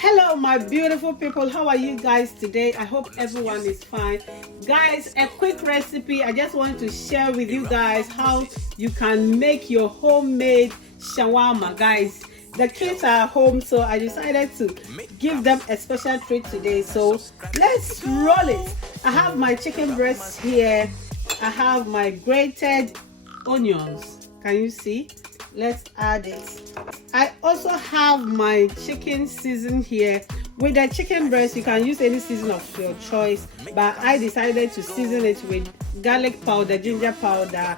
Hello my beautiful people, how are you guys today? I hope everyone is fine. Guys, a quick recipe. I just want to share with you guys how you can make your homemade shawarma. Guys, the kids are home, so I decided to give them a special treat today. So let's roll it. I have my chicken breast here. I have my grated onions. Can you see? Let's add it. I also have my chicken season here. With the chicken breast, you can use any season of your choice, but I decided to season it with garlic powder, ginger powder,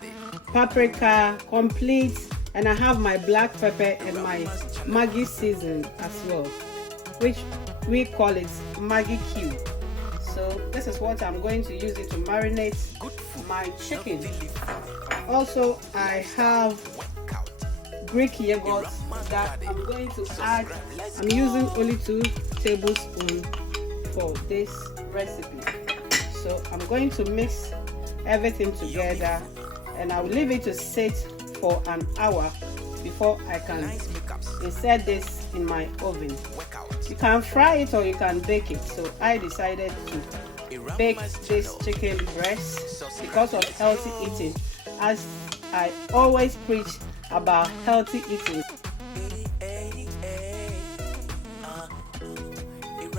paprika, complete, and I have my black pepper and my Maggie season as well, which we call it Maggie cube. So this is what I'm going to use it to marinate my chicken. Also, I have Greek yogurt that I'm going to add. I'm using only 2 tablespoons for this recipe. So I'm going to mix everything together and I will leave it to sit for an hour before I can insert this in my oven. You can fry it or you can bake it. So I decided to bake this chicken breast because of healthy eating, as I always preach about healthy eating.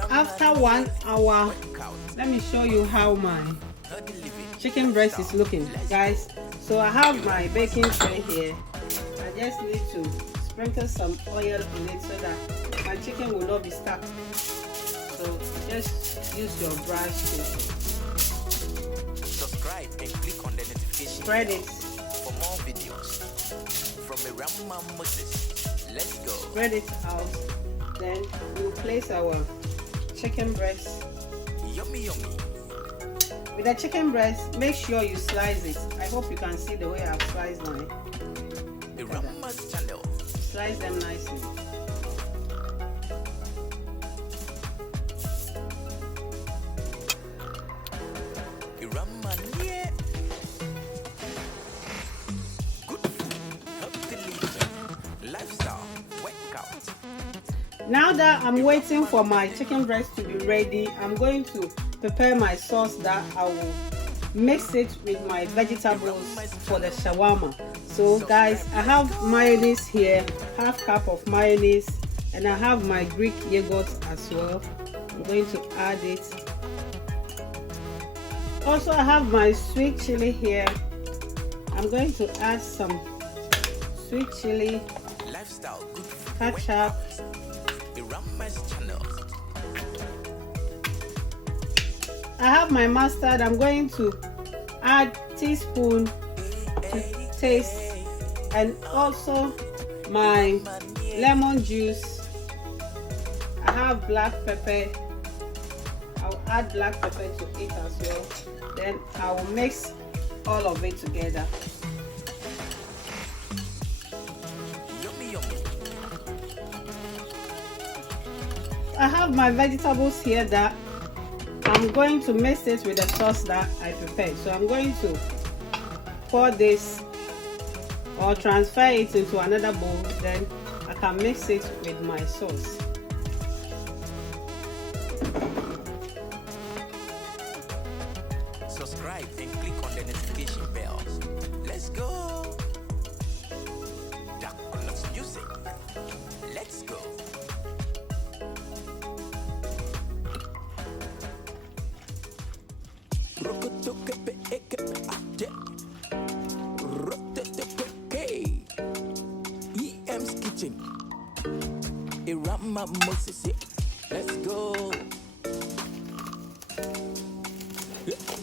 After 1 hour, let me show you how my chicken breast is looking, guys. So I have my baking tray here. I just need to sprinkle some oil in it so that my chicken will not be stuck. So just use your brush to subscribe and click on the notification spread it. For more videos from Moses. Let's go. Spread it out. Then we'll place our chicken breast. Yummy, yummy. With the chicken breast, make sure you slice it. I hope you can see the way I've sliced mine. Channel. Slice them nicely. Now that I'm waiting for my chicken breast to be ready, I'm going to prepare my sauce that I will mix it with my vegetables for the shawarma. So guys, I have mayonnaise here, half cup of mayonnaise, and I have my Greek yogurt as well. I'm going to add it. Also, I have my sweet chili here. I'm going to add some sweet chili, ketchup, I have my mustard. I'm going to add teaspoon to taste, and also my lemon juice. I have black pepper. I'll add black pepper to it as well. Then I will mix all of it together. I have my vegetables here that I'm going to mix it with the sauce that I prepared. So I'm going to pour this or transfer it into another bowl, then I can mix it with my sauce. Subscribe and click on the notification bell. Let's go. Music. Let's go. Let's go.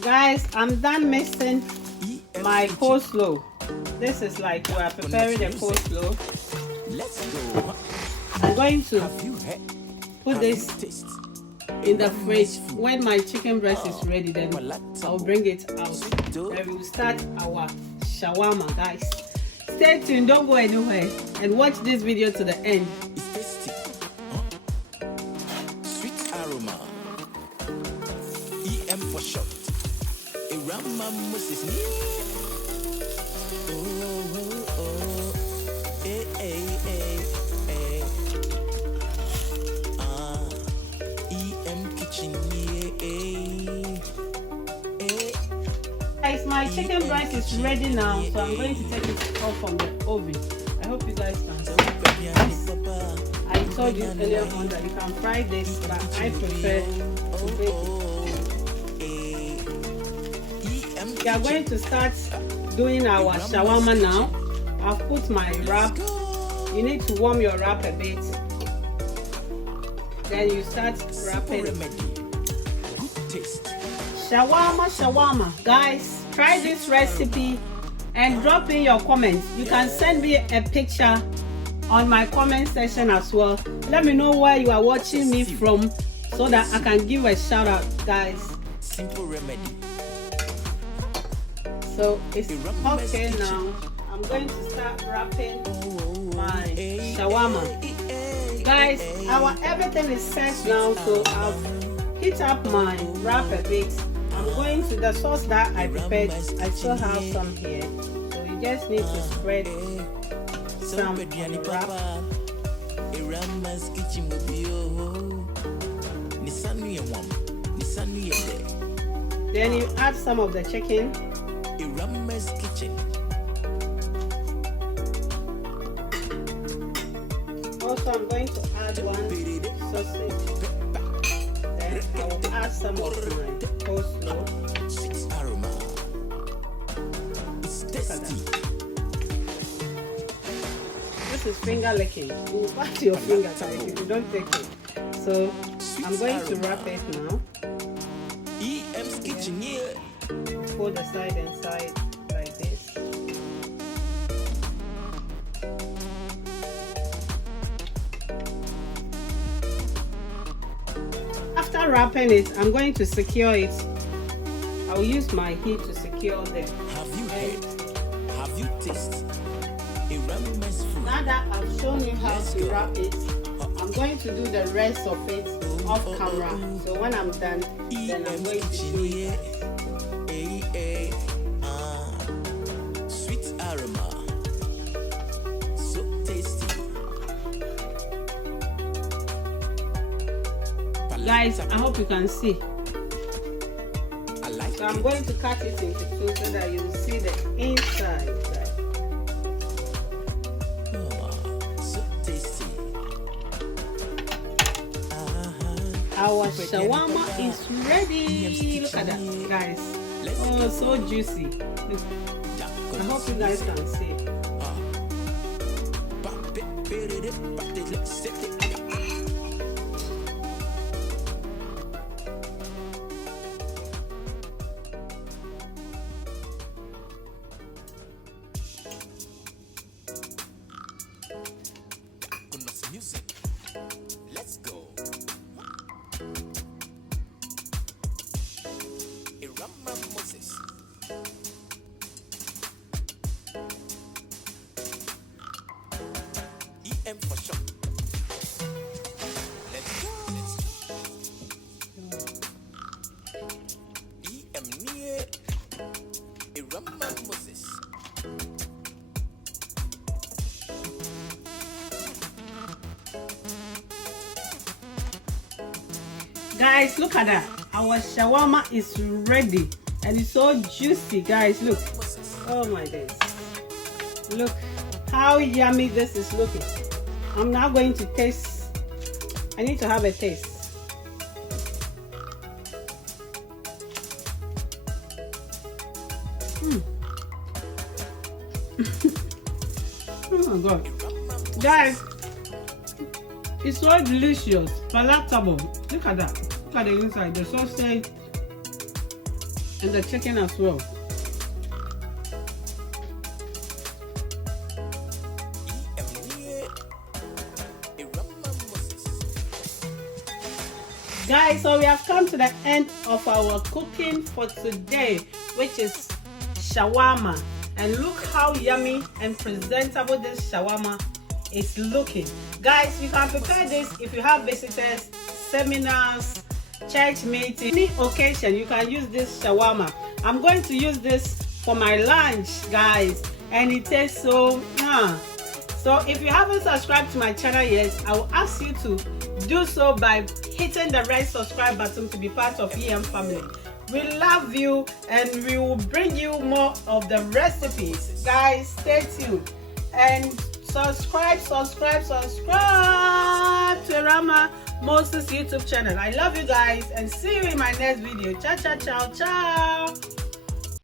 Guys, I'm done mixing my coleslaw. This is like we are preparing a coleslaw. Let's go. I'm going to put this in the fridge. When my chicken breast is ready, then I'll bring it out and we will start our shawarma, guys. Stay tuned, don't go anywhere, and watch this video to the end. It's tasty. Sweet aroma. EM for short. Irama Moses. my chicken breast is ready now, so I'm going to take it off from the oven. I hope you guys can see. I told you earlier on that you can fry this, but I prefer to bake it. We are going to start doing our shawarma now. I've put my wrap. You need to warm your wrap a bit. Then you start wrapping. Shawarma. Guys, try this recipe and drop in your comments. You can send me a picture on my comment section as well. Let me know where you are watching me from so that I can give a shout out, guys. Simple remedy. So it's okay now. I'm going to start wrapping my shawarma. Guys, our everything is set now, so I've heat up my wrap a bit. I'm going to the sauce that I prepared. I still have some here, so you just need to spread some on the wrap. Then you add some of the chicken. Also, I'm going to add one sausage. Then I will add some of my coleslaw. This is finger licking. You pat your finger if you don't take it. So I'm going to wrap it now. Fold the side and side like this. After wrapping it, I'm going to secure it. I'll use my heat to secure them. Have you tasted a ramen food? Now that I've shown you how to wrap it, I'm going to do the rest of it off camera. So when I'm done, then I'm going to show you. Sweet aroma, so tasty. Guys, I hope you can see. I like So I'm going to cut it into two so that you will see the inside. so tasty. Our shawarma is ready. Look at that, guys. Oh, so juicy. Look. I hope you guys can see. Music. Let's go. Moses. EM for sure. Let's go. EM near Moses. Guys, look at that. Our shawarma is ready and it's so juicy, guys. Look. Oh my days. Look how yummy this is looking. I'm now going to taste. I need to have a taste. Oh my god. Guys, it's so delicious, palatable. Look at that. Look at the inside, the sausage and the chicken as well. Guys, so we have come to the end of our cooking for today, which is shawarma. And look how yummy and presentable this shawarma is looking. Guys, you can prepare this if you have visitors, seminars, church meeting, any occasion. You can use this shawarma. I'm going to use this for my lunch, guys, and it tastes so So if you haven't subscribed to my channel yet, I will ask you to do so by hitting the red subscribe button to be part of EM family. We love you, and we will bring you more of the recipes. Guys, stay tuned and subscribe to Rama Moses YouTube channel. I love you guys, and see you in my next video. Ciao, ciao, ciao, ciao.